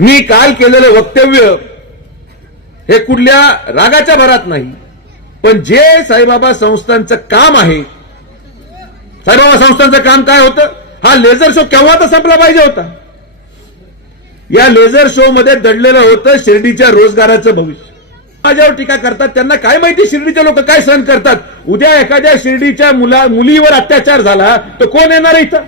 मी काल केलेलं वक्तव्य हे कुठल्या रागाच्या भरात नाही, पण जे साईबाबा संस्थांचं काम आहे, साईबाबा संस्थांचं काम काय होतं, हा लेझर शो केव्हा तर संपला पाहिजे होता. या लेझर शो मध्ये दडलेलं होतं शिर्डीच्या रोजगाराचं भविष्य. माझ्यावर टीका करतात, त्यांना काय माहिती शिर्डीचे लोक काय सहन करतात. उद्या एखाद्या शिर्डीच्या मुलीवर अत्याचार झाला तर कोण येणार इथं.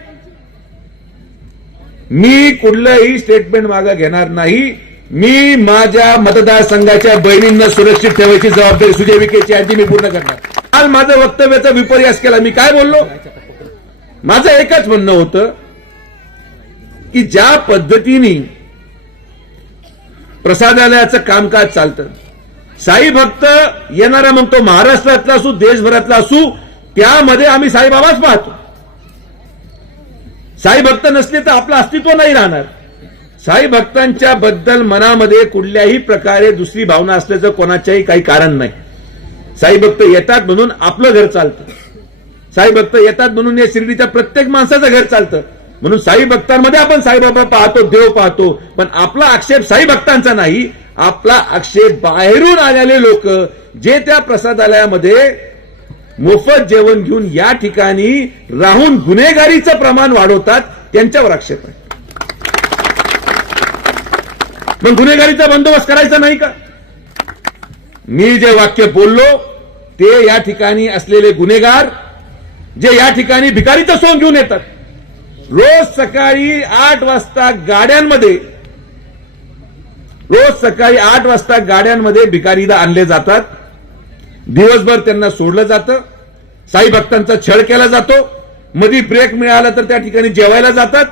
मी कुठलंही स्टेटमेंट मागे घेणार नाही. मी माझ्या मतदारसंघाच्या बहिणींना सुरक्षित ठेवायची जबाबदारी सुजय विखेची आधी मी पूर्ण करणार. काल माझं वक्तव्याचा विपर्यास केला. मी काय बोललो, माझं एकच म्हणणं होतं की ज्या पद्धतीने प्रसादालयाचं कामकाज चालतं, साई भक्त येणारा मग तो महाराष्ट्रातला असू देशभरातला असू, त्यामध्ये आम्ही साईबाबाच पाहतो. साई भक्त नसले तर आपलं अस्तित्व नाही राहणार. साई भक्तांच्या बद्दल मनामध्ये कुठल्याही प्रकारे दुसरी भावना असल्याचं कोणाच्याही काही कारण नाही. साई भक्त येतात म्हणून आपलं घर चालतं. साई भक्त येतात म्हणून या शिर्डीच्या प्रत्येक माणसाचं घर चालतं. म्हणून साई भक्तांमध्ये आपण साईबाबा पाहतो, देव पाहतो, पण आपला आक्षेप साई भक्तांचा नाही. आपला आक्षेप बाहेरून आलेले लोक जे त्या प्रसादालयामध्ये मोफत जेवण घेऊन या ठिकाणी राहून गुन्हेगारीचं प्रमाण वाढवतात, त्यांच्यावर आक्षेप आहे. मग गुन्हेगारीचा बंदोबस्त करायचा नाही का. मी जे वाक्य बोललो ते या ठिकाणी असलेले गुन्हेगार जे या ठिकाणी भिकारीचं सोंग घेऊन येतात, रोज सकाळी 8 वाजता गाड्यांमध्ये भिकारीला आणले जातात. दिवसभर त्यांना सोडलं जातं. साई भक्तांचा छळ केला जातो. मध्ये ब्रेक मिळाला तर त्या ठिकाणी जेवायला जातात,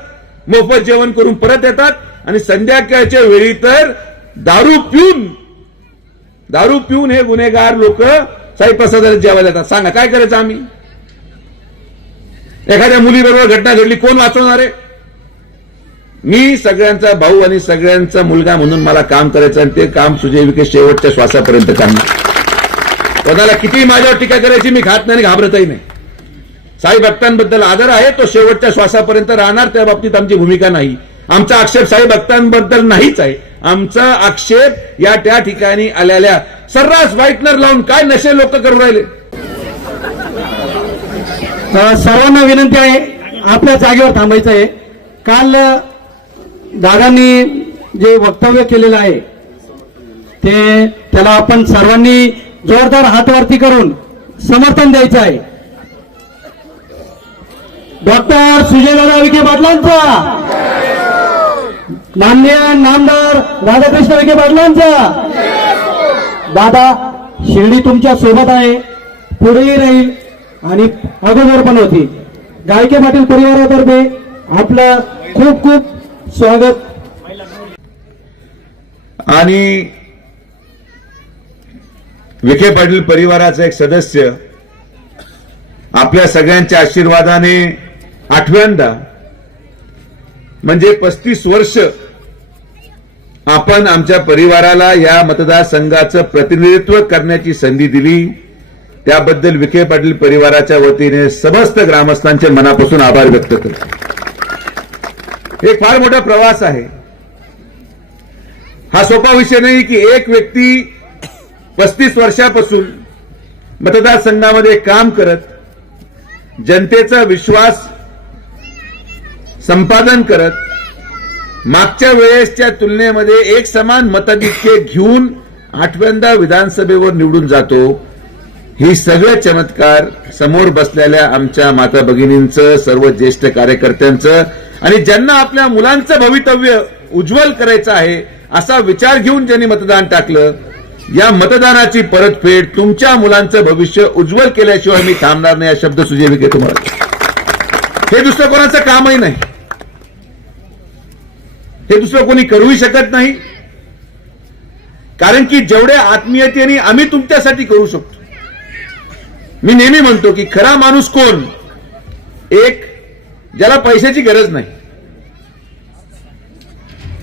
मोफत जेवण करून परत येतात आणि संध्याकाळच्या वेळी तर दारू पिऊन हे गुन्हेगार लोक साई प्रसादाला जेवायला येतात. सांगा काय करायचं आम्ही. एखाद्या मुलीबरोबर घटना घडली, कोण वाचवणार आहे. मी सगळ्यांचा भाऊ आणि सगळ्यांचा मुलगा म्हणून मला काम करायचं आणि ते काम सुजय विखे शेवटच्या श्वासापर्यंत करणार. कोणाला किती माझ्यावर टीका करायची मी खात नाही, घाबरतही नाही. साई भक्तांबद्दल आदर आहे, तो शेवटच्या श्वासापर्यंत राहणार. त्या बाबतीत आमची भूमिका नाही. आमचा आक्षेप साई भक्तांबद्दल नाहीच आहे. आमचा आक्षेप या त्या ठिकाणी आलेल्या सर्रास व्हाईटनर लावून काय नशे लोक करू राहिले. सर्वांना विनंती आहे, आपल्या जागेवर थांबायचं आहे. काल दादांनी जे वक्तव्य केलेलं आहे त्याला आपण सर्वांनी जोरदार हातवरती करून समर्थन द्यायचं आहे. डॉक्टर सुजयदादा विखे पाटलांचा, माननीय नामदार राधाकृष्ण विखे पाटलांचा. दादा, शिर्डी तुमच्या सोबत आहे, पुढेही राहील आणि अगोदर पण होती. गायके पाटील परिवारातर्फे आपलं खूप खूप स्वागत. आणि विखे पाटील परिवाराचा एक सदस्य आपल्या सगळ्यांच्या आशीर्वादाने 8व्यांदा म्हणजे 35 वर्ष आपण आमच्या परिवाराला या मतदारसंघाचं प्रतिनिधित्व करण्याची संधी दिली. त्याबद्दल विखे पाटील परिवाराच्या वतीने समस्त ग्रामस्थांचे मनापासून आभार व्यक्त करतो. एक फार मोठा प्रवास आहे. हा सोपा विषय नाही की एक व्यक्ती 35 वर्षापासून मतदारसंघामध्ये काम करत जनतेचा विश्वास संपादन करत मागच्या वेळेसच्या तुलनेमध्ये एक समान मताधिक्य घेऊन 8व्यांदा विधानसभेवर निवडून जातो. ही सगळे चमत्कार समोर बसलेल्या आमच्या माता भगिनींचं, सर्व ज्येष्ठ कार्यकर्त्यांचं आणि ज्यांना आपल्या मुलांचं भवितव्य उज्ज्वल करायचं आहे असा विचार घेऊन ज्यांनी मतदान टाकलं, या मतदानाची परतफेड तुमच्या मुलांचं भविष्य उज्ज्वल केल्याशिवाय मी थांबणार नाही. हा शब्द सुजय विखे तुम्हाला. हे दुसरं कोणाचं कामही नाही. हे दुसरं कोणी करूही शकत नाही. कारण की जेवढ्या आत्मीयतेने आम्ही तुमच्यासाठी करू शकतो. मी नेहमी म्हणतो की खरा माणूस कोण, एक ज्याला पैशाची गरज नाही.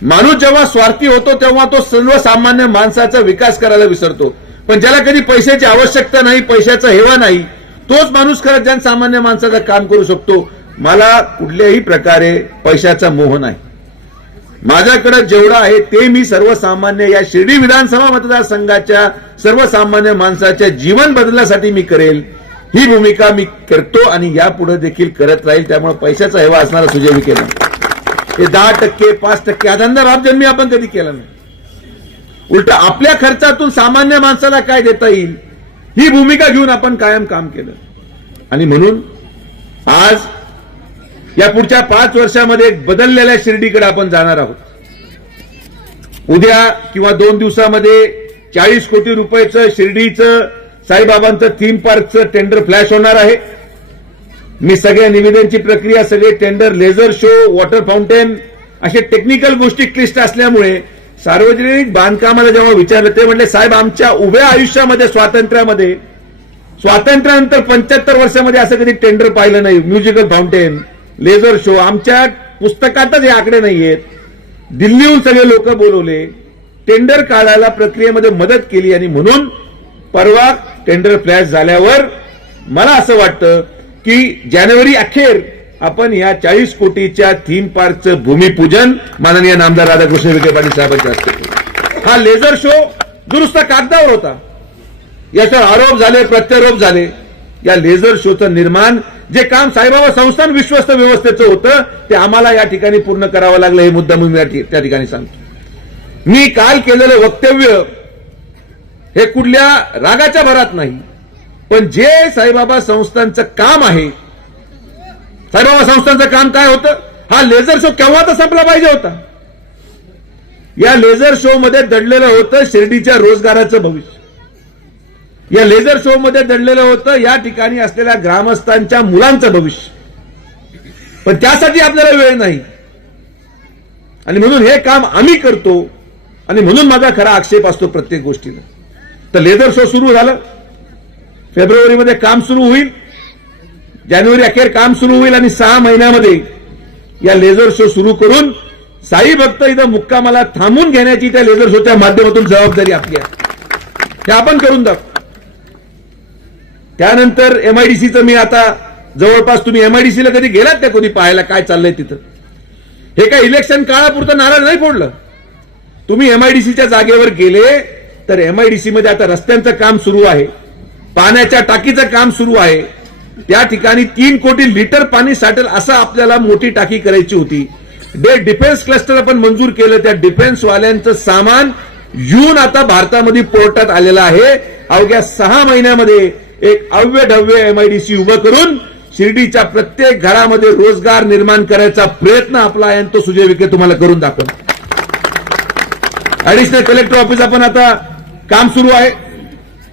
माणूस जेव्हा स्वार्थी होतो तेव्हा तो सर्वसामान्य माणसाचा विकास करायला विसरतो. पण ज्याला कधी पैशाची आवश्यकता नाही, पैशाचा हेवा नाही, तोच माणूस खरंच जनसामान्य माणसाचं काम करू शकतो. मला कुठल्याही प्रकारे पैशाचा मोह नाही. माझ्याकडे जेवढं आहे ते मी सर्वसामान्य या शिर्डी विधानसभा मतदारसंघाच्या सर्वसामान्य माणसाच्या जीवन बदलण्यासाठी मी करेल, ही भूमिका मी करतो आणि यापुढे देखील करत राहील. त्यामुळे पैशाचा हेवा असणारा सुजय विखे नाही. हे 10%, 5% हा धंदा बापजन्मी आपण कधी केला नाही. उलट आपल्या खर्चातून सामान्य माणसाला काय देता येईल ही भूमिका घेऊन आपण कायम काम केलं. आणि म्हणून आज या पुढच्या 5 वर्षामध्ये बदललेल्या शिर्डीकडे आपण जाणार आहोत. उद्या किंवा 2 दिवसामध्ये 40 कोटी रुपयाचं शिर्डीचं साईबाबांचं थीम पार्कचं टेंडर फ्लॅश होणार आहे. मी सगळ्या निवेदनची प्रक्रिया, सगळे tender, laser show, water fountain असे टेक्निकल गोष्टी क्लिष्ट असल्यामुळे सार्वजनिक बांधकामाला जेव्हा विचारलं ते म्हणले, साहेब आमच्या उभ्या आयुष्यामध्ये स्वातंत्र्यानंतर 75 वर्षामध्ये असं कधी टेंडर पाहिलं नाही. म्युझिकल फाउंटेन, लेझर शो, आमच्या पुस्तकातच हे आकडे नाहीयेत. दिल्लीहून सगळे लोक बोलवले, टेंडर काढायला प्रक्रियेमध्ये मदत केली आणि म्हणून परवा टेंडर फ्लॅश झाल्यावर मला असं वाटतं की जानेवारी अखेर आपण या 40 कोटीच्या थीम पार्कचं भूमिपूजन माननीय नामदार राधाकृष्ण विखे पाटील साहेबांच्या हस्ते केलं. हा लेझर शो दुरुस्त कागदावर होता, याच्यावर आरोप झाले, प्रत्यारोप झाले. या लेझर शोचं निर्माण जे काम साईबाबा संस्थान विश्वस्त व्यवस्थेचं होतं ते आम्हाला या ठिकाणी पूर्ण करावं लागलं. हे मुद्दा मी त्या ठिकाणी सांगतो. मी काल केलेलं वक्तव्य हे कुठल्या रागाच्या भरात नाही, पण जे साईबाबा संस्थांचं काम आहे, साईबाबा संस्थांचं काम काय होतं, हा लेझर शो केव्हा तर संपला पाहिजे होता. या लेझर शो मध्ये दडलेलं होतं शिर्डीच्या रोजगाराचं भविष्य. या लेझर शो मध्ये दडलेलं होतं या ठिकाणी असलेल्या ग्रामस्थांच्या मुलांचं भविष्य. पण त्यासाठी आपल्याला वेळ नाही आणि म्हणून हे काम आम्ही करतो आणि म्हणून माझा खरा आक्षेप असतो प्रत्येक गोष्टीला. तर लेझर शो सुरू झालं, फेब्रुवारीमध्ये काम सुरू होईल, जानेवारी अखेर काम सुरू होईल आणि 6 महिन्यामध्ये या लेझर शो सुरू करून साई भक्त इथं मुक्कामाला थांबून घेण्याची त्या लेझर शोच्या माध्यमातून जबाबदारी आपली आहे. हे आपण करून दाखवू. त्यानंतर एमआयडीसीचं मी आता जवळपास, तुम्ही एमआयडीसीला कधी गेलात त्या कोणी पाहायला काय चाललंय तिथं? हे काय इलेक्शन काळापुरतं नारळ नाही फोडलं. तुम्ही एमआयडीसीच्या जागेवर गेले तर एमआयडीसी मध्ये आता रस्त्यांचं काम सुरू आहे, पाण्याच्या टाकीचं काम सुरू आहे. त्या ठिकाणी 3 कोटी लिटर पाणी साठेल असं आपल्याला मोठी टाकी करायची होती. डिफेन्स क्लस्टर आपण मंजूर केलं. त्या डिफेन्स वाल्यांचं सामान येऊन आता भारतामध्ये पोर्टात आलेलं आहे. अवघ्या 6 महिन्यामध्ये एक अव्यढव्य एमआयडीसी उभं करून शिर्डीच्या प्रत्येक घरामध्ये रोजगार निर्माण करायचा प्रयत्न आपला आहे आणि तो सुजय विखे तुम्हाला करून दाखवतो. ऍडिशनल कलेक्टर ऑफिस आपण आता काम सुरू आहे.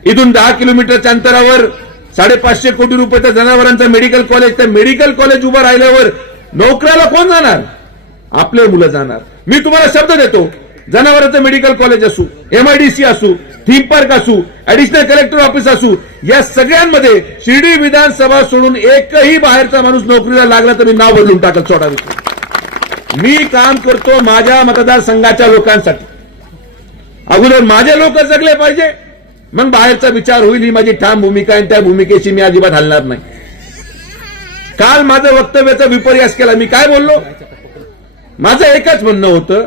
इथून 10 किलोमीटरच्या अंतरावर 550 कोटी रुपयाचं जनावरांचं मेडिकल कॉलेज. त्या मेडिकल कॉलेज उभं राहिल्यावर नोकऱ्याला कोण जाणार? आपले मुलं जाणार. मी तुम्हाला शब्द देतो, जनावरांचं मेडिकल कॉलेज असू, एमआयडीसी असू, थीम पार्क असू, ऍडिशनल कलेक्टर ऑफिस असू, या सगळ्यांमध्ये शिर्डी विधानसभा सोडून एकही बाहेरचा माणूस नोकरीला लागला तर मी नाव बदलून टाकल. सोडा मी काम करतो माझ्या मतदारसंघाच्या लोकांसाठी. अगोदर माझे लोक जगले पाहिजे, मग बाहेरचा विचार होईल. ही माझी ठाम भूमिका आहे, त्या भूमिकेशी मी अजिबात हलणार नाही. काल माझं वक्तव्याचा विपर्यास केला. मी काय बोललो? माझं एकच म्हणणं होतं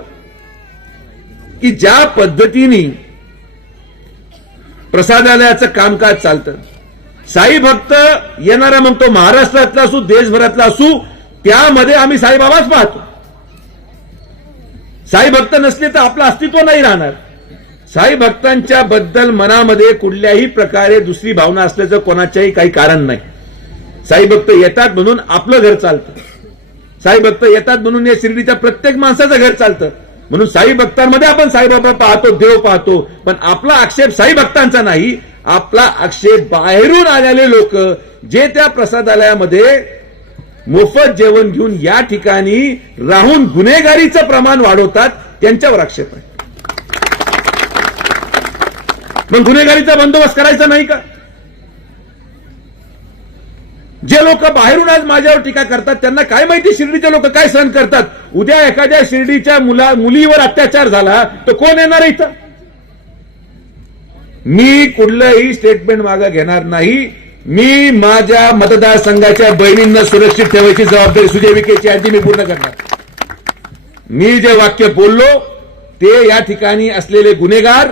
की ज्या पद्धतीने प्रसादालयाचं कामकाज चालतं, साई भक्त येणारा मग तो महाराष्ट्रातला असू, देशभरातला असू, त्यामध्ये आम्ही साईबाबाच पाहतो. साई भक्त नसले तर आपलं अस्तित्व नाही राहणार. साई भक्तांच्या बद्दल मनामध्ये कुठल्याही प्रकारे दुसरी भावना असल्याचं कोणाच्याही काही कारण नाही. साई भक्त येतात म्हणून आपलं घर चालतं. साई भक्त येतात म्हणून या शिर्डीच्या प्रत्येक माणसाचं घर चालतं. म्हणून साई भक्तांमध्ये आपण साईबाबा पाहतो, देव पाहतो. पण आपला आक्षेप साई भक्तांचा नाही, आपला आक्षेप बाहेरून आलेले लोक जे त्या प्रसादालयामध्ये मोफत जेवण घेऊन या ठिकाणी राहून गुन्हेगारीचं प्रमाण वाढवतात त्यांच्यावर आक्षेप आहे. मग गुन्हेगारीचा बंदोबस्त करायचा नाही का? जे लोक बाहेरून आज माझ्यावर टीका करतात त्यांना काय माहिती शिर्डीचे लोक काय सहन करतात. उद्या एखाद्या शिर्डीच्या मुलीवर अत्याचार झाला तर कोण येणार इथं? मी कुठलंही स्टेटमेंट मागे घेणार नाही. मी माझ्या मतदारसंघाच्या बहिणींना सुरक्षित ठेवायची जबाबदारी सुजय विखेची आहे, ती मी पूर्ण करणार. मी जे वाक्य बोललो ते या ठिकाणी असलेले गुन्हेगार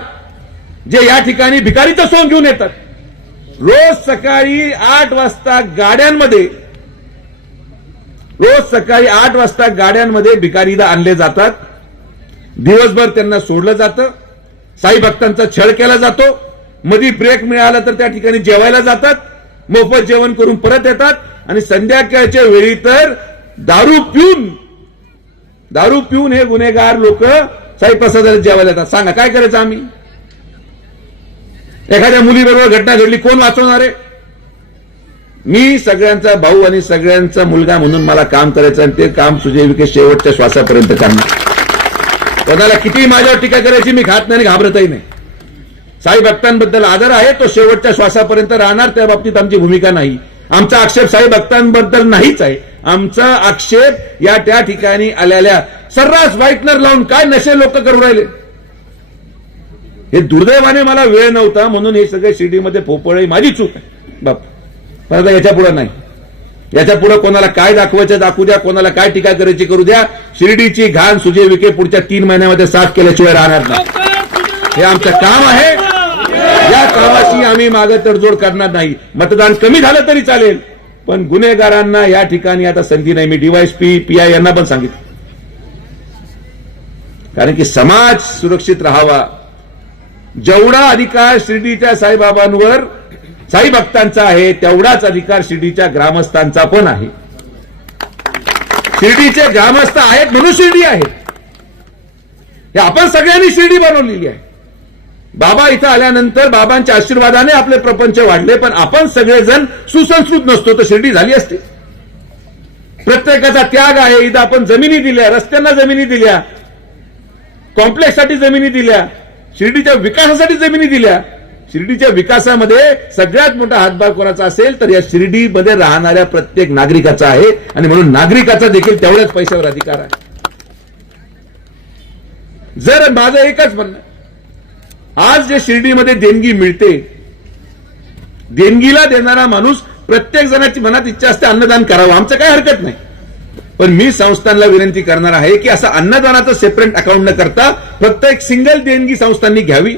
जे या ठिकाणी भिकारीचं सोंग घेऊन येतात, रोज सकाळी 8 वाजता गाड्यांमध्ये भिकारीला आणले जातात. दिवसभर त्यांना सोडलं जातं. साई भक्तांचा छळ केला जातो. मध्ये ब्रेक मिळाला तर त्या ठिकाणी जेवायला जातात, मोफत जेवण करून परत येतात आणि संध्याकाळच्या वेळी तर दारू पिऊन हे गुन्हेगार लोक साई प्रसादाला जेवायला येतात. सांगा काय करायचं आम्ही? एखाद्या मुलीबरोबर घटना घडली, कोण वाचवणार आहे? मी सगळ्यांचा भाऊ आणि सगळ्यांचा मुलगा म्हणून मला काम करायचं आणि ते काम सुजय विखे शेवटच्या श्वासापर्यंत करणार. कोणाला कितीही माझ्यावर टीका करायची मी खात नाही, घाबरतही नाही. साई भक्तांबद्दल आदर आहे, तो शेवटच्या श्वासापर्यंत राहणार. त्या बाबतीत आमची भूमिका नाही. आमचा आक्षेप साई भक्तांबद्दल नाहीच आहे. आमचा आक्षेप या त्या ठिकाणी आलेल्या सर्रास व्हाईटनर लावून काय नशे लोक करू राहिले. हे दुर्दैवाने मला वेळ नव्हता म्हणून हे सगळे शिर्डीमध्ये फोपळे माझी चूक आहे बाप. पण याच्या पुढे नाही. याच्या पुढे कोणाला काय दाखवायचं दाखवू द्या, कोणाला काय टीका करायची करू द्या. शिर्डीची घाण सुजय विखे पुढच्या 3 महिन्यामध्ये साफ केल्याशिवाय राहणार नाही. हे आमचं काम आहे. या कामाशी आम्ही मागे तडजोड करणार नाही. मतदान कमी झालं तरी चालेल, पण गुन्हेगारांना या ठिकाणी आता संधी नाही. मी डीवायएसपी पीआय यांना पण सांगितलं, कारण की समाज सुरक्षित राहावा. जेवढा अधिकार शिर्डीच्या साईबाबांवर साई भक्तांचा आहे तेवढाच अधिकार शिर्डीच्या ग्रामस्थांचा पण आहे. शिर्डीचे ग्रामस्थ आहेत म्हणून शिर्डी आहे. हे आपण सगळ्यांनी शिर्डी बनवलेली आहे. बाबा इथं आल्यानंतर बाबांच्या आशीर्वादाने आपले प्रपंच वाढले, पण आपण सगळेजण सुसंस्कृत नसतो तर शिर्डी झाली असते. प्रत्येकाचा त्याग आहे. इथं आपण जमिनी दिल्या, रस्त्यांना जमिनी दिल्या, कॉम्प्लेक्ससाठी जमिनी दिल्या, शिर्डीच्या विकासासाठी जमिनी दिल्या. शिर्डीच्या विकासामध्ये सगळ्यात मोठा हातभार कोणाचा असेल तर या शिर्डीमध्ये राहणाऱ्या प्रत्येक नागरिकाचा आहे आणि म्हणून नागरिकाचा देखील तेवढ्याच पैशावर अधिकार आहे. जर माझं एकच म्हणणं, आज जे शिर्डीमध्ये देणगी मिळते, देणगीला देणारा माणूस प्रत्येक जणाची मनात इच्छा असते अन्नदान करावं, आमचं काही हरकत नाही. पण मी संस्थांना विनंती करणार आहे की असं अन्नदानाचं सेपरेट अकाउंट न करता फक्त एक सिंगल देणगी संस्थांनी घ्यावी,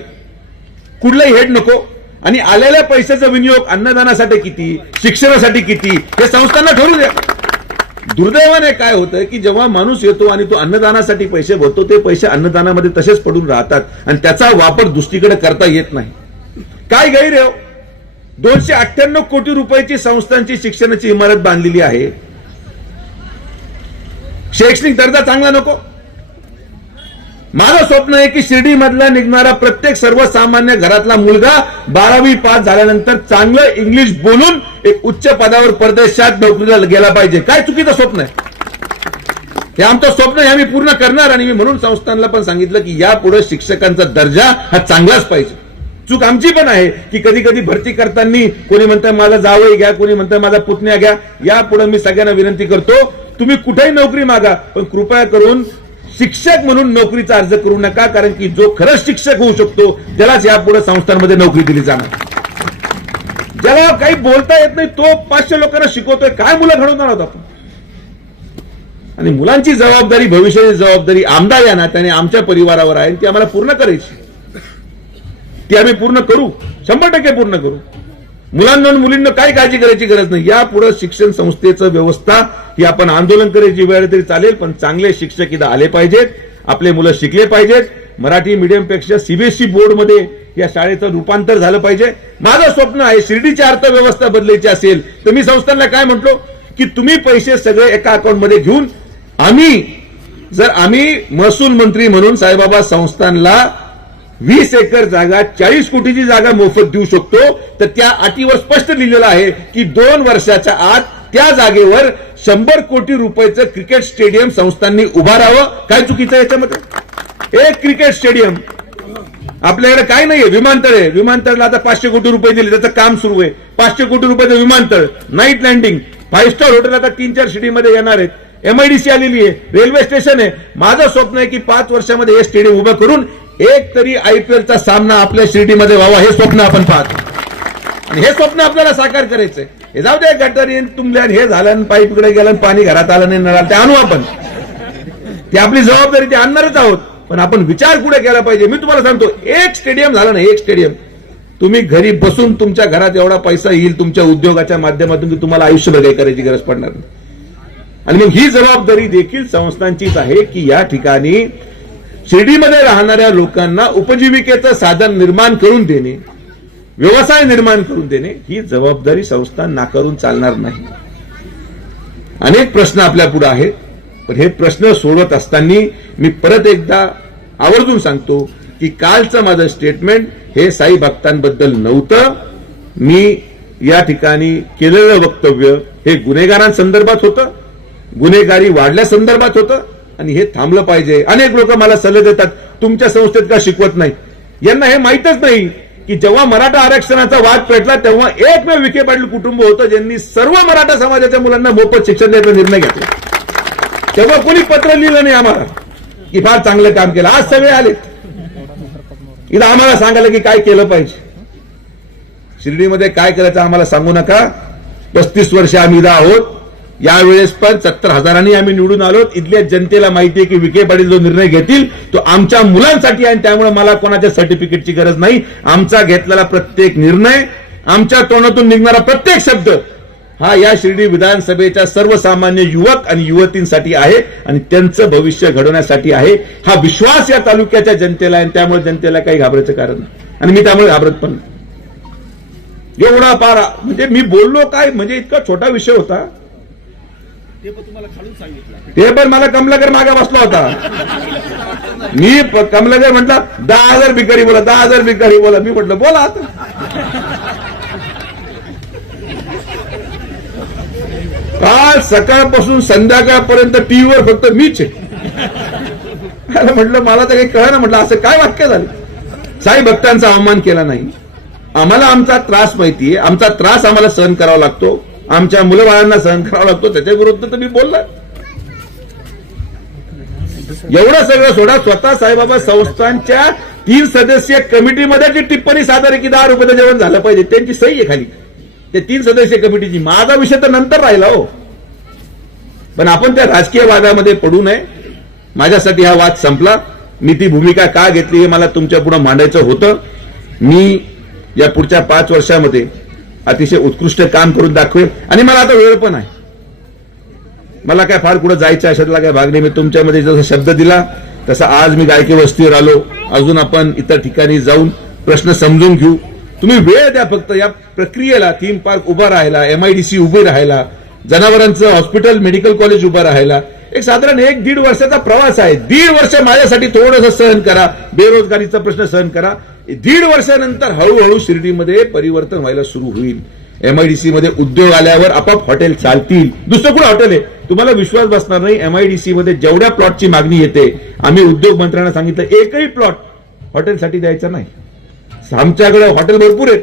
कुठलाही हेड नको. आणि आलेल्या पैशाचा विनियोग अन्नदानासाठी किती, शिक्षणासाठी किती हे संस्थांना ठरवू द्या. दुर्दैवाने काय होतं की जेव्हा माणूस येतो आणि तो अन्नदानासाठी पैसे भरतो, ते पैसे अन्नदानामध्ये तसेच पडून राहतात आणि त्याचा वापर दुसरीकडे करता येत नाही. काय गैर आहे? 298 कोटी रुपयाची संस्थांची शिक्षणाची इमारत बांधलेली आहे. शैक्षणिक दर्जा चांगला नको? माझं स्वप्न आहे की शिर्डी मधला निघणारा प्रत्येक सर्वसामान्य घरातला मुलगा 12वी पास झाल्यानंतर चांगलं इंग्लिश बोलून एक उच्च पदावर परदेशात नोकरीला गेला पाहिजे. काय चुकीचं स्वप्न आहे? हे आमचं स्वप्न आहे, आम्ही पूर्ण करणार. आणि मी म्हणून संस्थांना पण सांगितलं की यापुढे शिक्षकांचा दर्जा हा चांगलाच पाहिजे. चूक आमची पण आहे की कधी कधी भरती करताना कोणी म्हणतं माझा जावई घ्या, कोणी म्हणतं माझा पुतण्या घ्या. यापुढे मी सगळ्यांना विनंती करतो, तुम्ही कुठेही नोकरी मागा, पण कृपया करून शिक्षक म्हणून नोकरीचा अर्ज करू नका, कारण की जो खरंच शिक्षक होऊ शकतो त्यालाच यापुढे संस्थांमध्ये नोकरी दिली जाणार. ज्याला काही बोलता येत नाही तो 500 लोकांना शिकवतोय, काय मुलं घडवणार आहोत आपण? आणि मुलांची जबाबदारी, भविष्याची जबाबदारी आमदार या नात्याने आमच्या परिवारावर आहे, ती आम्हाला पूर्ण करायची. ती आम्ही पूर्ण करू, 100% पूर्ण करू. मुलांना मुलींना काही काळजी करायची गरज नाही. यापुढे शिक्षण संस्थेचं व्यवस्था ही आपण आंदोलन करायची वेळ तरी चालेल, पण चांगले शिक्षक इथं आले पाहिजेत, आपले मुलं शिकले पाहिजेत. मराठी मीडियमपेक्षा सीबीएसई बोर्डमध्ये या शाळेचं रूपांतर झालं पाहिजे. माझं स्वप्न आहे शिर्डीची अर्थव्यवस्था बदलायची असेल तर मी संस्थांना काय म्हटलो की तुम्ही पैसे सगळे एका अकाउंटमध्ये घेऊन आम्ही महसूल मंत्री म्हणून साईबाबा संस्थांना 20 एकर जागा, 40 कोटीची जागा मोफत देऊ शकतो. तर त्या अटीवर स्पष्ट लिहिलेलं आहे की 2 वर्षाच्या आत त्या जागेवर 100 कोटी रुपयाचं क्रिकेट स्टेडियम संस्थांनी उभारावं. काय चुकीचं आहे याच्यामध्ये? एक क्रिकेट स्टेडियम. आपल्याकडे काय नाहीये, विमानतळ आहे. विमानतळाला आता 500 कोटी रुपये दिले, त्याचं काम सुरू आहे. 500 कोटी रुपयाचं विमानतळ, नाईट लँडिंग, 5 स्टार हॉटेल आता 3-4 सिटीमध्ये येणार आहेत. MIDC आलेली आहे, रेल्वे स्टेशन आहे. माझं स्वप्न आहे की 5 वर्षामध्ये हे स्टेडियम उभं करून एक तरी IPLचा सामना आपल्या शिर्डीमध्ये व्हावा, हे स्वप्न आपण पाहतो. आणि हे स्वप्न आपल्याला साकार करायचंय. हे जाऊ दे, गटर येऊन तुंबले आणि हे झालं, पाईप इकडे गेलं, पाणी घरात आलं नाही, नळाला ते आणू आपण. ती आपली जबाबदारी ती आणणारच आहोत, पण आपण विचार कुठे केला पाहिजे. मी तुम्हाला सांगतो, एक स्टेडियम झालं ना, एक स्टेडियम, तुम्ही घरी बसून तुमच्या घरात एवढा पैसा येईल तुमच्या उद्योगाच्या माध्यमातून की तुम्हाला आयुष्यभर काही करायची गरज पडणार नाही. आणि मग ही जबाबदारी देखील संस्थांचीच आहे की या ठिकाणी शिर्डीमध्ये राहणाऱ्या लोकांना उपजीविकेचं साधन निर्माण करून देणे, व्यवसाय निर्माण करून देणे, ही जबाबदारी संस्था नाकारून चालणार नाही. अनेक प्रश्न आपल्या पुढे आहेत, पण हे प्रश्न सोडवत असताना मी परत एकदा आवर्जून सांगतो की कालचं माझं स्टेटमेंट हे साई भक्तांबद्दल नव्हतं. मी या ठिकाणी केलेलं वक्तव्य हे गुन्हेगारांसंदर्भात होतं, गुन्हेगारी वाढल्या संदर्भात होतं आणि हे थांबलं पाहिजे. अनेक लोक मला सल्ले देतात, तुमच्या संस्थेत का शिकवत नाही. यांना हे माहीतच नाही की जेव्हा मराठा आरक्षणाचा वाद पेटला तेव्हा एकमेव विखे पाटील कुटुंब होतं ज्यांनी सर्व मराठा समाजाच्या मुलांना मोफत शिक्षण द्यायचा निर्णय घेतला. तेव्हा कोणी पत्र लिहिलं नाही आम्हाला की फार चांगलं काम केलं. आज सगळे आले इथं आम्हाला सांगायला की काय केलं पाहिजे. शिर्डीमध्ये काय करायचं आम्हाला सांगू नका. 35 वर्ष आम्ही इथं आहोत. यावेळेस पण 70,000 आम्ही निवडून आलो. इथल्या जनतेला माहिती आहे की विखे पाटील जो निर्णय घेतील तो आमच्या मुलांसाठी आहे. त्यामुळे मला कोणाच्या सर्टिफिकेटची गरज नाही. आमचा घेतलेला प्रत्येक निर्णय, आमच्या तोंडातून निघणारा प्रत्येक शब्द हा या शिर्डी विधानसभेच्या सर्वसामान्य युवक आणि युवतींसाठी आहे आणि त्यांचं भविष्य घडवण्यासाठी आहे. हा विश्वास या तालुक्याच्या जनतेला आहे. त्यामुळे जनतेला काही घाबरायचं कारण नाही आणि मी त्यामुळे घाबरत पण नाही. एवढा पारा म्हणजे मी बोललो काय, म्हणजे इतका छोटा विषय होता. ते पण मला कमलाकर मागे बसला होता. मी कमलाकर म्हटलं 10,000 भिकारी बोला, 10,000 भिकारी बोला. मी म्हटलं बोला आता. काल सकाळपासून संध्याकाळपर्यंत टीव्हीवर फक्त मीच आहे. म्हटलं मला तर काही कळलं. म्हटलं असं काय वाक्य झालं. साई भक्तांचा अवमान केला नाही. आम्हाला आमचा त्रास माहितीये. आमचा त्रास आम्हाला सहन करावा लागतो, आमच्या मुलबाळांना सहन करावा लागतो. त्याच्या विरुद्ध तुम्ही बोलला. एवढं सगळं सोडा. स्वतः साईबाबा संस्थांच्या 3 सदस्यीय कमिटीमध्ये जी टिप्पणी सादर की 10 रुपयाचं जेवण झालं पाहिजे त्यांची सही आहे खाली, ते 3 सदस्यीय कमिटीची. माझा विषय तर नंतर राहिला हो. पण आपण त्या राजकीय वादामध्ये पडू नये. माझ्यासाठी हा वाद संपला. मी ती भूमिका का घेतली हे मला तुमच्या पुढे मांडायचं होतं. मी या पुढच्या 5 वर्षामध्ये अतिशय उत्कृष्ट काम करून दाखवेल आणि मला आता वेळ पण आहे. मला काय फार कुठं जायचं अशातला काय भाग नाही. मी तुमच्यामध्ये जसा शब्द दिला तसा आज मी गायकी वस्तीवर आलो. अजून आपण इतर ठिकाणी जाऊन प्रश्न समजून घेऊ. तुम्ही वेळ द्या फक्त या प्रक्रियेला. थीम पार्क उभा राहायला, MIDC उभी राहायला, जनावरांचं हॉस्पिटल मेडिकल कॉलेज उभं राहायला एक साधारण 1-1.5 वर्षाचा प्रवास आहे. 1.5 वर्ष माझ्यासाठी थोडंसं सहन करा. बेरोजगारीचा प्रश्न सहन करा. 1.5 वर्षानंतर हळूहळू शिर्डीमध्ये परिवर्तन व्हायला सुरू होईल. MIDC मध्ये उद्योग आल्यावर आपाप हॉटेल चालतील. दुसरं कुठं हॉटेल आहे तुम्हाला विश्वास बसणार नाही. MIDC मध्ये जेवढ्या प्लॉटची मागणी येते, आम्ही उद्योग मंत्र्यांना सांगितलं एकही प्लॉट हॉटेलसाठी द्यायचा नाही. आमच्याकडे हॉटेल भरपूर आहेत.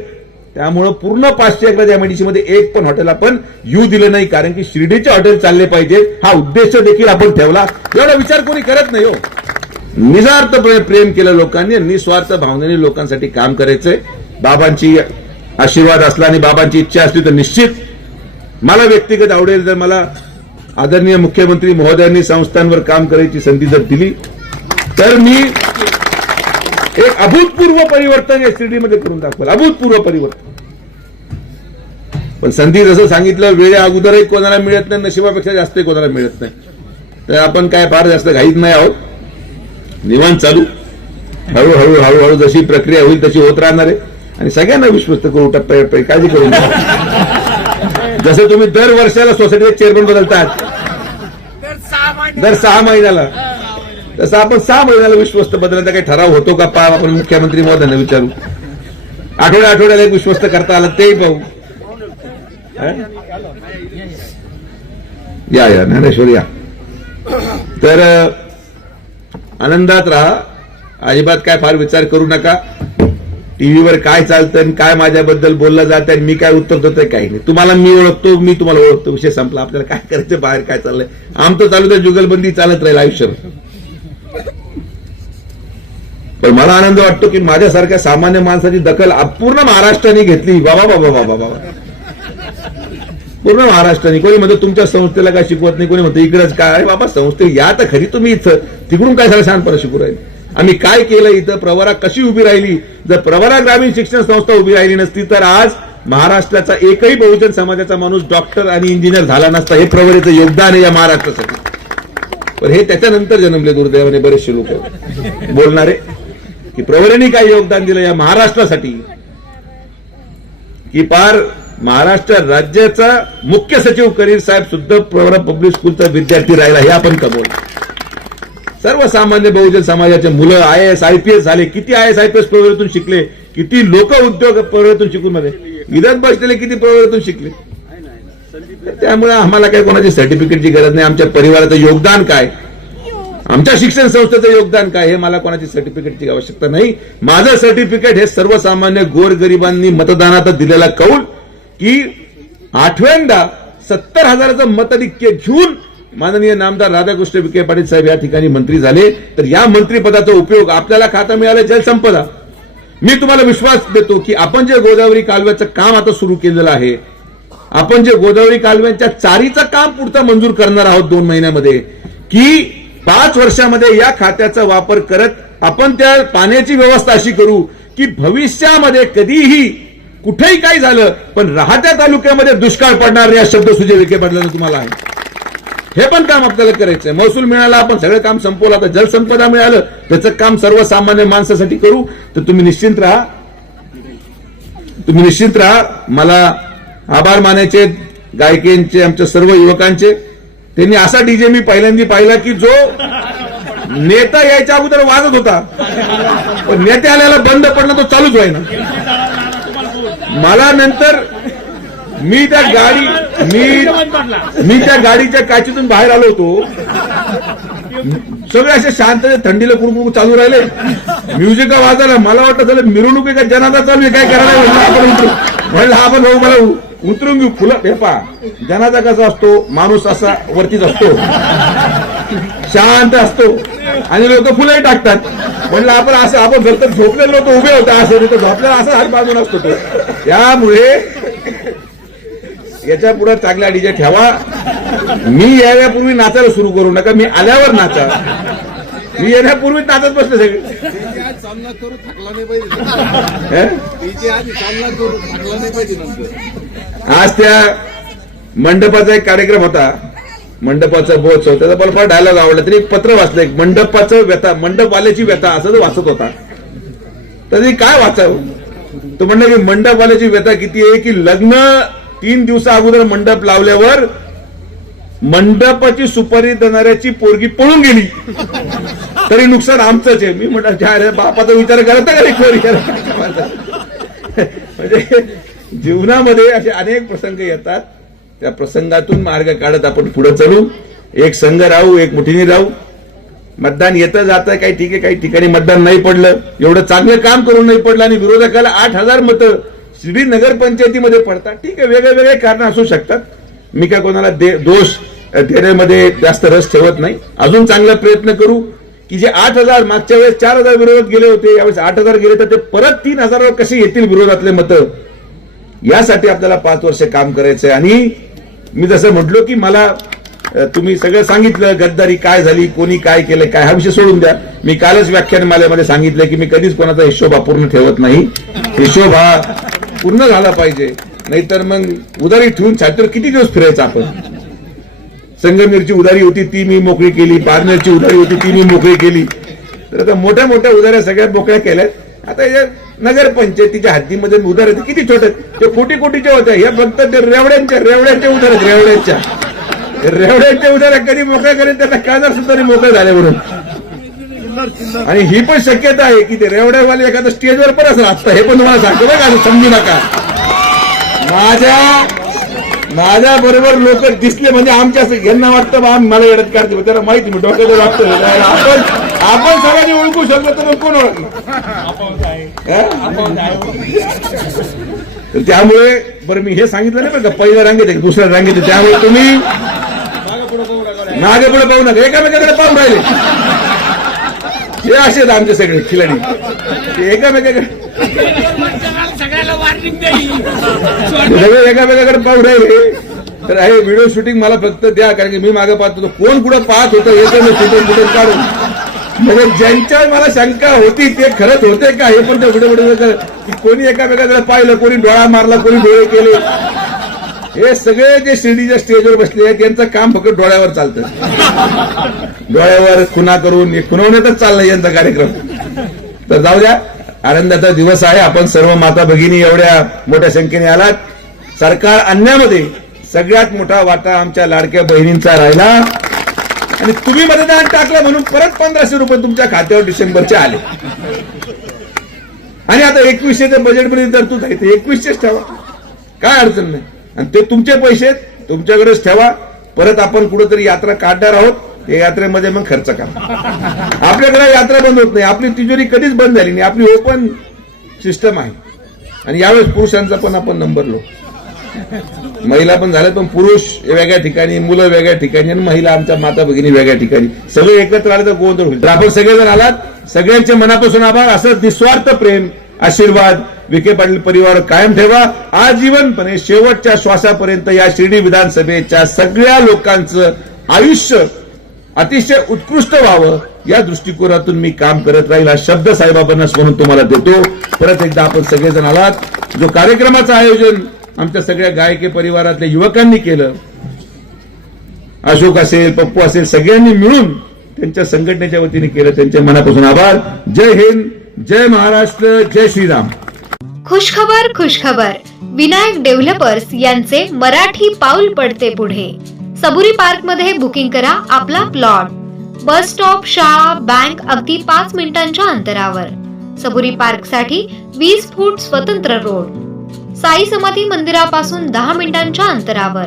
त्यामुळे पूर्ण 500 एकराच्या MIDC मध्ये एक पण हॉटेल आपण येऊ दिलं नाही. कारण की शिर्डीचे हॉटेल चालले पाहिजेत हा उद्देश देखील आपण ठेवला. एवढा विचार कोणी करत नाही हो. निस्वार्थपणे प्रेम केलं लोकांनी, निस्वार्थ भावनेने लोकांसाठी काम करायचंय. बाबांची आशीर्वाद असला आणि बाबांची इच्छा असली तर निश्चित मला व्यक्तिगत आवडेल. जर मला आदरणीय मुख्यमंत्री महोदयांनी संस्थांवर काम करायची संधी जर दिली तर मी एक अभूतपूर्व परिवर्तन या शिर्डीमध्ये करून दाखवलं. अभूतपूर्व परिवर्तन. पण संधी जसं सांगितलं वेळे अगोदरही कोणाला मिळत नाही, नशिबापेक्षा जास्त कोणाला मिळत नाही. तर आपण काय फार जास्त घाईत नाही आहोत. निवांत चालू. हळूहळू हळूहळू जशी प्रक्रिया होईल तशी होत राहणार आहे आणि सगळ्यांना विश्वस्त करू टप्प्याटप्प्याने. काळजी करू नका. जसं तुम्ही दर वर्षाला सोसायटीचे चेअरमन बदलतात दर 6 महिन्याला, तसं आपण 6 महिन्याला विश्वस्त बदलायचा काही ठराव होतो का पाहा. आपण मुख्यमंत्री महोदयांना विचारू. आठवड्याला एक विश्वस्त करता आलं तेही पाहू. या ज्ञानेश्वर या. तर आनंदात राहा. अजिबात काय फार विचार करू नका. टीव्हीवर काय चालतं आणि काय माझ्याबद्दल बोललं जात आहे मी काय उत्तर देतोय काही नाही. तुम्हाला मी ओळखतो, मी तुम्हाला ओळखतो. विषय संपला. आपल्याला काय करायचं, बाहेर काय चाललंय आमचं चालू तर जुगलबंदी चालत राहील आयुष्यभर. पण मला आनंद वाटतो की माझ्यासारख्या सामान्य माणसाची दखल पूर्ण महाराष्ट्राने घेतली. बाबा बाबा बाबा बाबा पूर्ण महाराष्ट्राने. कोणी म्हणतो तुमच्या संस्थेला काय शिकवत नाही, कोणी म्हणतो इकडंच काय. अरे बाबा संस्थे या तर खरी तुम्ही इथं, तिकडून काय सगळं शहाणपणा शिकू राहील. आम्ही काय केलं इथं, प्रवरा कशी उभी राहिली. जर प्रवरा ग्रामीण शिक्षण संस्था उभी राहिली नसती तर आज महाराष्ट्राचा एकही बहुजन समाजाचा माणूस डॉक्टर आणि इंजिनियर झाला नसता. हे प्रवरेचं योगदान आहे या महाराष्ट्रासाठी. पण हे त्याच्यानंतर जन्मले दुर्दैवाने बरेचसे लोक बोलणारे की प्रवरेने काय योगदान दिलं या महाराष्ट्रासाठी, की पार महाराष्ट्र राज्याचा मुख्य सचिव करीर साहेब सुद्धा प्रवरा पब्लिक स्कूलचा विद्यार्थी राहिला. हे आपण कबूल. सर्वसामान्य बहुजन समाजाचे मुलं IAS IPS झाले. किती IAS IPS प्रवरेतून शिकले, किती लोक उद्योग प्रवरेतून शिकून मध्ये विधान बसलेले किती प्रवरेतून शिकले. त्यामुळे आम्हाला काही कोणाची सर्टिफिकेटची गरज नाही. आमच्या परिवाराचं योगदान काय, आमच्या शिक्षण संस्थेचं योगदान काय, हे मला कोणाची सर्टिफिकेटची आवश्यकता नाही. माझं सर्टिफिकेट हे सर्वसामान्य गोरगरिबांनी मतदानात दिलेला कौल की 8व्यांदा 70,000चं मताधिक्य घेऊन माननीय नामदार राधाकृष्ण विखे पाटील साहेब या ठिकाणी मंत्री झाले. तर या मंत्रिपदाचा उपयोग आपल्याला खातं मिळालं जलसंपदा. मी तुम्हाला विश्वास देतो की आपण जे गोदावरी कालव्याचं काम आता सुरू केलेलं आहे, आपण जे गोदावरी कालव्यांच्या चारीचं काम पुढचं मंजूर करणार आहोत 2 महिन्यामध्ये, की 5 वर्षामध्ये या खात्याचा वापर करत आपण त्या पाण्याची व्यवस्था अशी करू की भविष्यामध्ये कधीही कुठेही काही झालं पण राहत्या तालुक्यामध्ये दुष्काळ पडणार नाही. हा शब्द सुजय विखे पाटलांनी तुम्हाला आहे. हे पण काम आपल्याला करायचंय. महसूल मिळाला, आपण सगळं काम संपवलं. आता जलसंपदा मिळालं, त्याचं काम सर्वसामान्य माणसासाठी करू. तर तुम्ही निश्चिंत राहा, तुम्ही निश्चिंत राहा. मला आभार मानायचे गायकींचे, आमच्या सर्व युवकांचे. त्यांनी असा डीजे मी पहिल्यांदा पाहिला की जो नेता यायच्या अगोदर वाजत होता, पण नेते आल्याला बंद पडला तो चालूच व्हायना. मला नंतर मी त्या गाडीच्या काचीतून बाहेर आलो होतो. सगळे असे शांत थंडीला कुडकुड चालू राहिले, म्युझिक वाजायला. मला वाटतं झालं मिरवणूक का जनादा चालू आहे, काय करायला. आपण म्हणलं आपण भाऊ मला उतरून घेऊ. फुलं हे पहा, जनादा कसा असतो, माणूस असा वरतीच असतो, शांत असतो आणि लोक फुलंही टाकतात. म्हणलं आपण असं, आपण जर तर झोपलेलो लोक उभे होता असं, तर झोपलेला असा हात बांधून असतो तो. त्यामुळे याच्या पुढे चांगला डीजे ठेवा. मी यायपूर्वी नाचायला सुरू करू नका, मी आल्यावर नाचा. मी येण्यापूर्वी नाचत बसले सगळे. आज त्या मंडपाचा एक कार्यक्रम होता, मंडपाचा महोत्सव. त्याचा मला फार डायलॉग आवडला. तरी एक पत्र वाचलं, एक मंडपाचं व्यथा, मंडपवाल्याची व्यथा असं तो वाचत होता. तरी काय वाचावं, तो म्हणलं की मंडपवाल्याची व्यथा किती आहे की लग्न 3 दिवसा अगोदर मंडप लावल्यावर मंडपाची सुपारी देणाऱ्याची पोरगी पळून गेली तरी नुकसान आमचंच आहे. मी म्हटलं बापाचा विचार करता का. म्हणजे जीवनामध्ये असे अनेक प्रसंग येतात, त्या प्रसंगातून मार्ग काढत आपण पुढे चालू. एक संघ राहू, एक मुठीने राहू. मतदान येतं जातं काही ठीक आहे, काही ठिकाणी मतदान नाही पडलं, एवढं चांगलं काम करून नाही पडलं आणि विरोधकाला 8,000 मतं शिर्डी नगरपंचायतीमध्ये पडतात. ठीक आहे, वेगळे वेगळे कारण असू शकतात. मी काय कोणाला दोष देण्यामध्ये जास्त रस ठेवत नाही. अजून चांगला प्रयत्न करू की जे 8,000 मागच्या वेळेस 4,000 विरोधात गेले होते, यावेळेस 8,000 गेले, तर ते परत 3,000 कसे येतील विरोधातले मतं, यासाठी आपल्याला 5 वर्ष काम करायचंय. आणि मी जसं म्हटलो की मला तुम्ही सगळं सांगितलं, गद्दारी काय झाली, कोणी काय केलं, काय हा विषय सोडून द्या. मी कालच व्याख्यानमालेमध्ये सांगितलं की मी कधीच कोणाचा हिशोब अपूर्ण ठेवत नाही. हिशोब हा पूर्ण झाला पाहिजे, नाहीतर मग उधारी ठेवून छातीवर किती दिवस फिरायचं आपण. संगमनेरची उधारी होती ती मी मोकळी केली, पारनेरची उधारी होती ती मी मोकळी केली. तर आता मोठ्या मोठ्या उधाऱ्या सगळ्यात मोकळ्या केल्यात. आता या नगरपंचायतीच्या हद्दीमध्ये उधार होते किती छोटे, ते कोटी कोटीच्या होत्या. हे फक्त ते रेवड्यांच्या उधार आहेत, रेवड्यांच्या उधाऱ्या कधी मोकळ्या करेल त्यांना काजार सुद्धा मोकळे झाले म्हणून. आणि ही पण शक्यता आहे की ते रेवड्यावाले एखादं स्टेजवर पण असं असतं. हे पण तुम्हाला सांगतो बघा, समजू नका. माझ्या बरोबर लोक दिसले म्हणजे आमच्या यांना वाटतं बा मला येडत काढते, त्याला माहिती मी डोक्याचं वाटतं. आपण सगळ्यांनी ओळखू शकलो तर कोण ओळखलं. त्यामुळे बरं मी हे सांगितलं नाही बरं का, पहिल्या रांगेत दुसऱ्या रांगेत, त्यामुळे तुम्ही मागे पुढे पाहू नका, एकामेकाकडे पाहून राहिले. हे असेच आमचे सगळे खिलाडी एकामेकाकडे सगळे एकामेकाकडे पाहून राहिले. तर हे व्हिडिओ शूटिंग मला फक्त द्या, कारण की मी मागे पाहत होतो कोण कुठं पाहत होतं येतं मी शूटिंग कुठं काढून. म्हणजे ज्यांच्यावर मला शंका होती ते खरंच होते का हे पण त्या व्हिडिओ कोणी एकामेकाला पाहिलं, कोणी डोळा मारला, कोणी डोळे केले. हे सगळे जे शिर्डीच्या स्टेजवर बसले आहेत यांचं काम फक्त डोळ्यावर चालतं. डोळ्यावर खुना करून खुनवण्यातच चाललंय यांचा कार्यक्रम. तर जाऊ द्या, आनंदाचा दिवस आहे. आपण सर्व माता भगिनी एवढ्या मोठ्या संख्येने आलात. सरकार आणण्यामध्ये सगळ्यात मोठा वाटा आमच्या लाडक्या बहिणींचा राहिला आणि तुम्ही मतदान टाकलं म्हणून परत 1500 रुपये तुमच्या खात्यावर डिसेंबरचे आले. आणि आता 2100च्या बजेटमध्ये तरतूद आहे ते 2100च ठेवा, काय अडचण नाही. आणि ते तुमचे पैसे तुमच्याकडेच ठेवा. परत आपण कुठेतरी यात्रा काढणार आहोत, त्या यात्रेमध्ये मग खर्च करा. आपल्याकडे यात्रा बंद होत नाही, आपली तिजोरी कधीच बंद झाली नाही, आपली ओपन सिस्टम आहे. आणि यावेळेस पुरुषांचा पण आपण नंबर लो, महिला पण झाल्या, पण पुरुष वेगळ्या ठिकाणी, मुलं वेगळ्या ठिकाणी आणि महिला आमच्या माता भगिनी वेगळ्या ठिकाणी. सगळे एकत्र आले तर गोंधळ होईल. तर आपण सगळेजण आलात, सगळ्यांचे मनापासून आभार. असं निस्वार्थ प्रेम आशीर्वाद विखे पाटील परिवार कायम ठेवा. आजीवनपणे शेवटच्या श्वासापर्यंत या शिर्डी विधानसभेच्या सगळ्या लोकांचं आयुष्य अतिशय उत्कृष्ट व्हावं या दृष्टिकोनातून मी काम करत राहील. हा शब्द साहेबांना म्हणून तुम्हाला देतो. परत एकदा आपण सगळेजण आलात. जो कार्यक्रमाचं आयोजन आमच्या सगळ्या गायके परिवारातल्या युवकांनी केलं, अशोक असेल, पप्पू असेल, सगळ्यांनी मिळून त्यांच्या संघटनेच्या वतीने केलं, त्यांच्या मनापासून आभार. जय हिंद, जय महाराष्ट्र, जय श्रीराम. खुशखबर खुशखबर, विनायक डेव्हलपर्स यांचे मराठी पाऊल पडते पुढे. सबुरी पार्क मध्ये बुकिंग करा आपला प्लॉट. बस स्टॉप, शाळा, बँक अगदी 5 मिनिटांच्या अंतरावर. सबुरी पार्क साठी 20 फूट स्वतंत्र रोड. साई समाधी मंदिरापासून 10 मिनिटांच्या अंतरावर.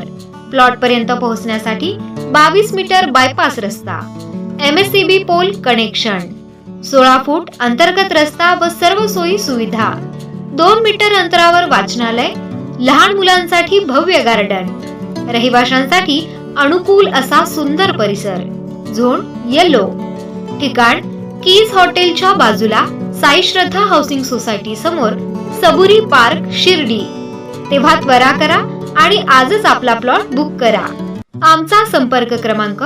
प्लॉट पर्यंत पोहोचण्यासाठी 22 मीटर बायपास रस्ता. MSCB pole connection. 16 फूट अंतर्गत रस्ता व सर्व सोयी सुविधा. 2 मीटर अंतरावर वाचनालय. लहान मुलांसाठी भव्य गार्डन. रहिवाशांसाठी अनुकूल असा सुंदर परिसर. Zone yellow. ठिकाण कीज हॉटेलच्या बाजूला, साई श्रद्धा हाऊसिंग सोसायटी समोर, सबुरी पार्क, शिर्डी. तेव्हा त्वरा करा आणि आजच आपला प्लॉट बुक करा. आमचा संपर्क क्रमांक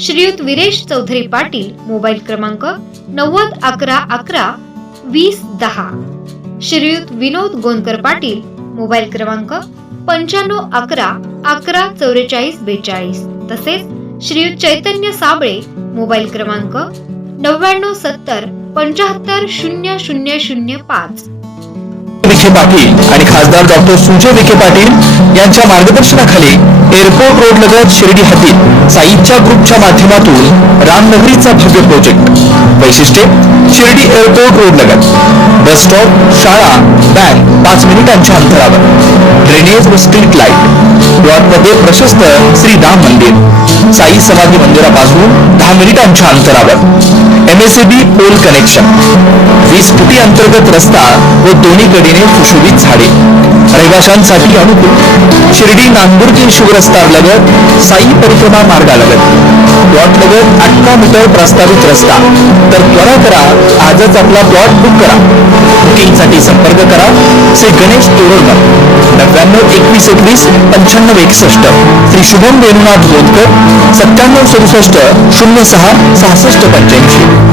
श्रीयुत विरेश चौधरी पाटील, मोबाईल क्रमांक 90 11 11 20 10. श्रीयुत विनोद गोंदकर पाटील, मोबाईल क्रमांक 95 11 11 44 42. तसेच श्रीयुत चैतन्य साबळे, मोबाईल क्रमांक 99 70 75 0005. विखे पाटील आणि खासदार डॉक्टर सुजय विखे पाटील यांच्या मार्गदर्शनाखाली एअरपोर्ट रोड लगत शिर्डी हद्दीत साईच्या ग्रुपच्या माध्यमातून रामनगरीचा भव्य प्रोजेक्ट. वैशिष्ट्ये: शिर्डी एअरपोर्ट रोड लगत, बस स्टॉप, शाळा, बँक 5 मिनिटांच्या अंतरावर. ड्रेनेज व स्ट्रीट लाईट. प्लॉटमध्ये प्रशस्त श्री राम मंदिर. साई समाधी मंदिरापासून 10 मिनिटांच्या अंतरावर. MSCB pole connection. 20 फुटी अंतर्गत रस्ता व दोन्ही कडेने सुशोभित झाडे. रहिवाशांसाठी अनुकूल. शिर्डी नांदुर्गी शिवरस्ता लगत, साई परिक्रमा मार्गालगत. प्लॉट लगत 18 मीटर प्रस्तावित रस्ता. तर त्वरा करा, आजच आपला प्लॉट बुक करा. बुकिंगसाठी संपर्क करा श्री गणेश तोरडकर 99 21 21 95 61. श्री शुभम वेणुनाथ गोंदकर 97 67 06 66 85.